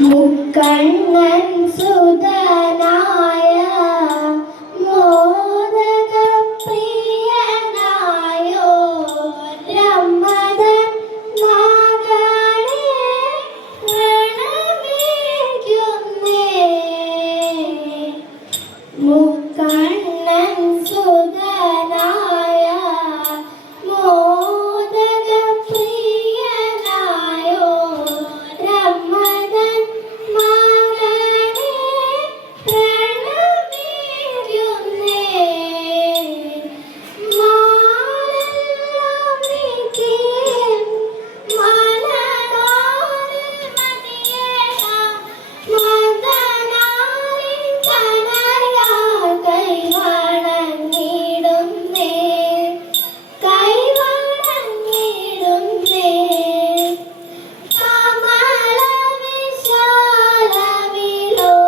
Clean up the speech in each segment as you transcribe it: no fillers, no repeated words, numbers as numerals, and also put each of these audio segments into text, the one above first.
മുക്കണ്ണൻ സുതനായ മോദകപ്രിയനായോ രമ്മദൻ മകളെ പ്രണമിക്കുന്നേ. മുക്കണ്ണൻ സുതനായ മോദകപ്രിയനായോ രമ്മദൻ മകളെ പ്രണമിക്കുന്നേ. മാലെല്ലാം നീക്കി മലനാരിൽ മതിയേകാം മദനാരി കനയാ കൈവണങ്ങിടുന്നേ കൈവണങ്ങിടുന്നേ. കമല വിശാല വിലോചനയാള്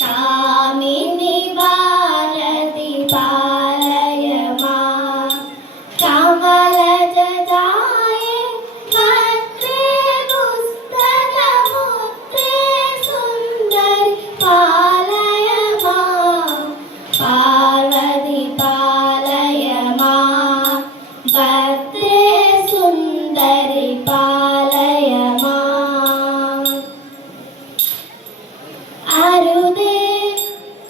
കാമിനി ഭാരതി പാലയമാ. കമലജടായേ ഭദ്രേ പുസ്തകമുദ്രേ സുന്ദരി പാലയമാ. പാർവതി പാലയമാ ഭദ്രേ സുന്ദരി പാലയമാ. അരുതേ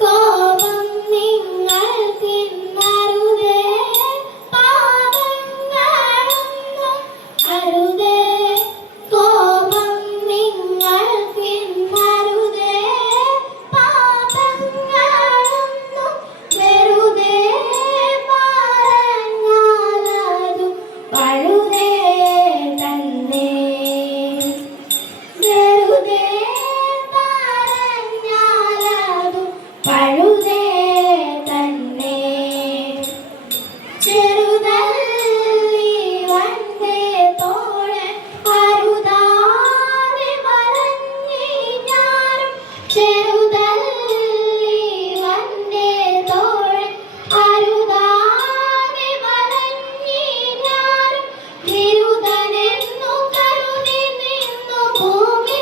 കോപം നിങ്ങൾക്കിന്നരുതേ പാപങ്ങളൊന്നും. അരുതേ കോപം നിങ്ങൾക്കിന്നരുതേ പാപങ്ങളൊന്നും. വെറുതെ പറഞ്ഞാലതു പഴുതേ തന്നെ. വെറുതെ പറഞ്ഞാലതു പഴുതേ തന്നെ. ചെറുതല്ലി വന്റെ തോഴൻ അരുതാതെ വലഞ്ഞി ഞാനും. ചെറുതല്ലി വന്റെ തോഴൻ അരുതാതെ വലഞ്ഞി ഞാനും. വിരുദ്ധനെന്നു കരുതി നിന്നു ഭൂമി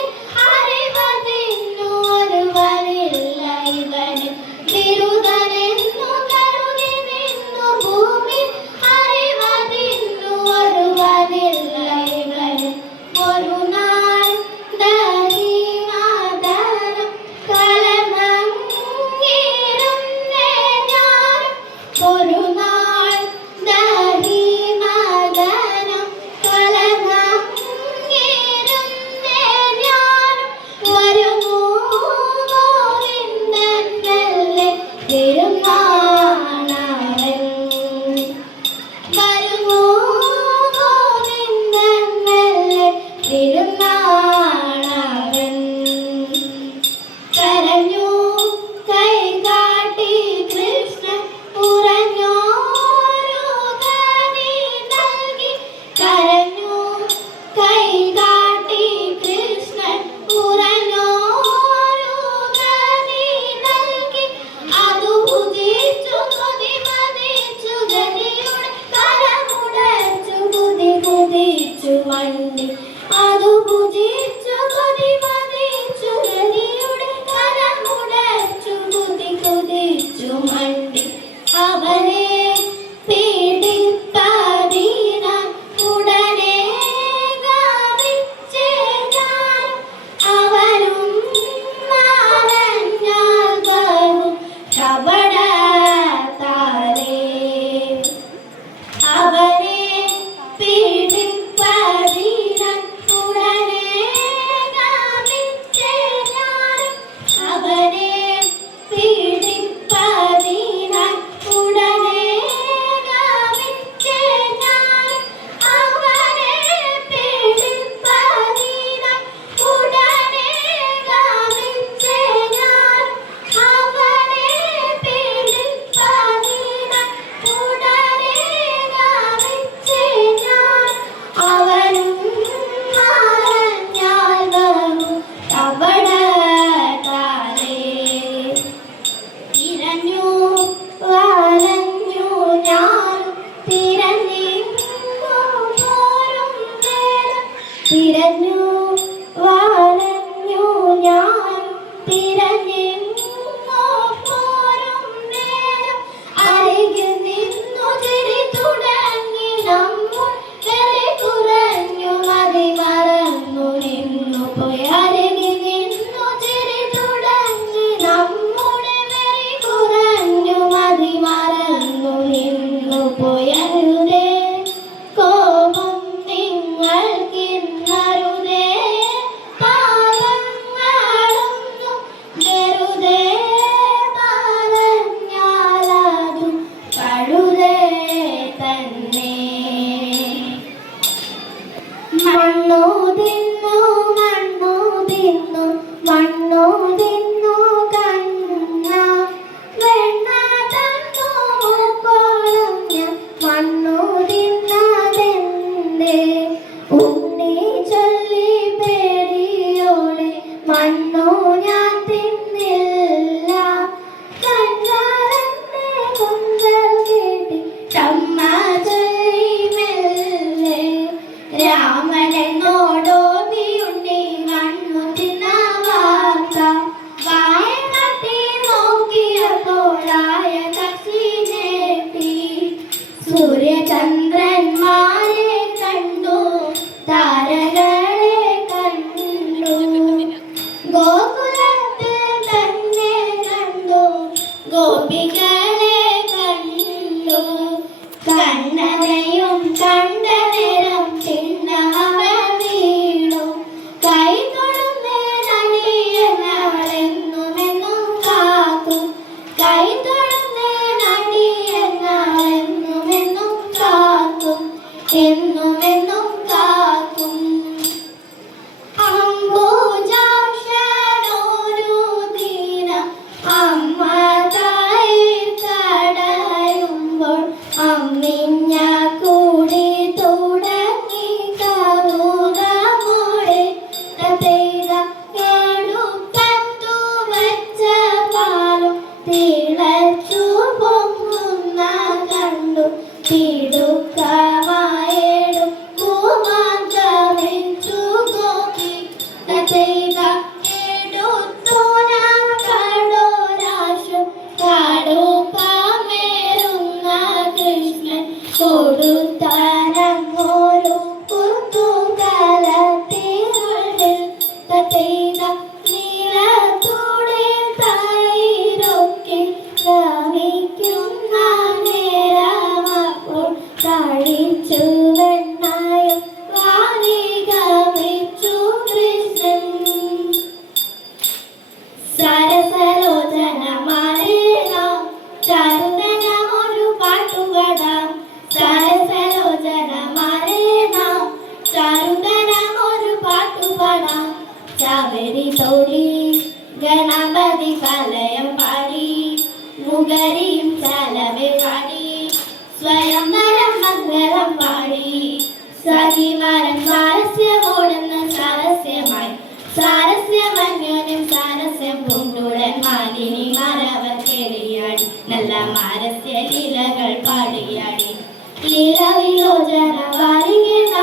അറിവതിന്നു ഒരുവനില്ല ഇവന്. വിരുദ്ധനെന്നു കരുതി നിന്നു ഭൂമി അറിവതിന്നു ഒരുവനില്ല ഇവന്. ഒരു നാൾ ദഹിമദനം കലമങ്ങിരുന്നേ ഞാനും. ഒരു നാൾ ദഹിമദനം കലമങ്ങിരുന്നേ ഞാനും. വരുമോ ഗോവിന്ദൻ മെല്ലെ തിരുനാളവൻ. വരുമോ ഗോവിന്ദൻ മെല്ലെ തിരുനാളവൻ. കരഞ്ഞു കൈകാട്ടി കൃഷ്ണൻ ഉറഞ്ഞോരു കനി നൽകി. കരഞ്ഞു കൈകാട്ടി കൃഷ്ണൻ ഉറഞ്ഞോരു കനി നൽകി. അതു ഭുജിച്ചു കൊതി മതിച്ചു ഗതിയുടെ കരമുടച്ചു കുതി കുതിച്ചു വണ്ടി. അതു ഭുജിച്ചു കൊതി മതിച്ചു ഗതിയുടെ കരമുടച്ചു കുതി കുതിച്ചു മണ്ടി. അവനെ പീഡിപ്പതിനാൻ ഉടനെ ഗാവിച്ചേ ഞാനും. അവനും നാരഞ്ഞാൽ ഗർവം കപടത്താലേ. അവനെ പീഡിപ്പതിനാൻ ഉടനെ ഗാവിച്ചേ ഞാനും. അവനെ പീഡിപ്പതിനാൻ ഉടനെ ഗാവിച്ചേ ഞാനും. അവനെ പീഡിപ്പതിനാൻ ഉടനെ ഗാവിച്ചേ ഞാനും. അവനെ പീഡിപ്പതിനാൻ ഉടനെ ഗാവിച്ചേ ഞാനും. അവനും നാരഞ്ഞാൽ ഗർവം കപടത്താലേ. തിരഞ്ഞു വലഞ്ഞു ഞാനും തിരഞ്ഞു പോരും നേരം. തിരഞ്ഞു മണ്ണു തിന്നു മണ്ണു തിന്നു മണ്ണു തിന്നു കണ്ണ വെണ്ണ തന്നു മൂക്കോളം ഞാൻ മണ്ണു തിന്നതെന്തേ ഉണ്ണി ചൊല്ലി പേടിയോടെ മണ്ണു ഞാൻ തിന്നില്ല കണ്ണാരന്റെ കുന്തൽ കേട്ടി ചമ്മ ചൊല്ലി മെല്ലെ രാമനെന്നോടോ നീയുണ്ണി മണ്ണു തിന്ന വാർത്ത വായ തട്ടി നോക്കിയപ്പോഴായ കക്ഷി നേട്ടി സൂര്യചന്ദ്രന്മാരെ കണ്ടു താരകളെ കണ്ടു ഗോകുലത്തിൽ തന്നെ കണ്ടു ഗോപികളെ കണ്ടു കണ്ണനെയും കണ്ട നേരം ചിന്നവ വീണു കൈ തൊടുന്നേ നടിയെന്നാളെന്നുമെന്നും കാക്കും കൈ തൊടുന്നേ നടിയെന്നാളെന്നുമെന്നും കാക്കും എന്നുമെന്നും കാക്കും അംബുജാക്ഷനൊരു ദിന അമ്മ തായി കടയുമ്പോൾ അമ്മിഞ്ഞ കൂടി തുടങ്ങി കറുകമോടെ തതൈത കടുപ്പത്തു വച്ച പാലും തിളച്ചു പൊങ്ങുന്ന കണ്ടു തിടുക്കമായിടും പൂമാങ്കമിച്ചു ഗോപി തതൈത എടുത്തു ഞാൻ കടോരാശം കടുപ്പമേറുന്ന കൃഷ്ണൻ കൊടുത്തനങ്ങോരു കുത്തുകലത്തിനുള്ളിൽ തതൈത നീളത്തൂടെ തൈരൊക്കെ ശ്രമിക്കുന്ന നേരമപ്പോൾ കഴിച്ചു വെണ്ണയും വാരികമിച്ചു കൃഷ്ണൻ സരസലോചനമാരേ നാം ചരുതനമൊരു പാട്ടുപാടാം സരസലോചനമാരേ നാം ചരുതനമൊരു പാട്ടുപാടാം ചാവരി തോടി ഗണപതി കലയം പാടി മുഗരിയും ചലവെ പാടി സ്വയംവരം മംഗളം പാടി സഖിമാരൻ സ്വാരസ്യമോടുന്ന സാരസ്യമായി സാരസ്യമന്യോനും സാരസ്യം പൂണ്ടുടൻ മാലിനി മരവർ കേളിയാടി നല്ല മാരസ്യ ലീലകൾ പാടിയാടി ലീലവിലോചന വാരികേണ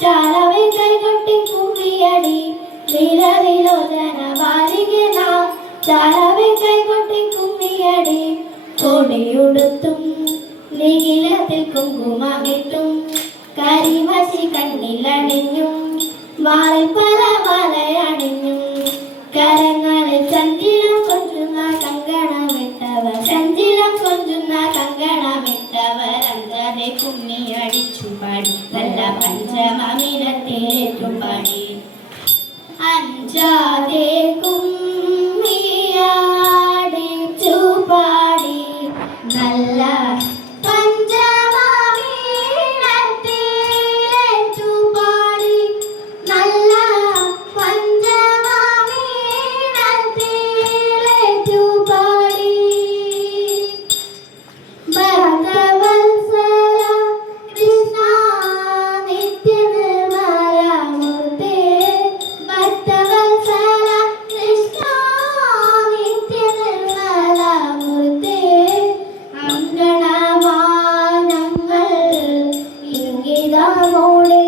ചാലവെ കൈകൊട്ടി കുമ്മിയടി ലീലവിലോചന വാരികേണ ചാലവെ കൈകൊട്ടി കുമ്മിയടി കൊടിയുടുത്തും നിഖിലത്തിൽ കുങ്കുമമിട്ടും കരിമശി കണ്ണിലണിഞ്ഞും വാളിൽ പല വലയണിഞ്ഞും കരങ്ങളിൽ ചഞ്ചിലം കൊഞ്ചുന്ന കങ്കണമിട്ടവർ ചഞ്ചിലം കൊഞ്ചുന്ന കങ്കണമിട്ടവർ അഞ്ചാതെ കുമ്മിയടിച്ചു പാടി നല്ല പഞ്ചമമിനത്തിലേറ്റു പാടി അഞ്ചാതെ കുമ്മിയടിച്ചു പാടി നല്ല പഞ്ചമമിനത്തിലേറ്റു പാടി നല്ല പഞ്ചമമിനത്തിലേറ്റു പാടി ഭക്തവത്സല കൃഷ്ണ നിത്യനിർമ്മലമൂർത്തേ ഭക്തവത്സല കൃഷ്ണ നിത്യനിർമ്മലമൂർത്തേ അങ്കണമാനങ്ങൾ ഇംഗിതമോടെ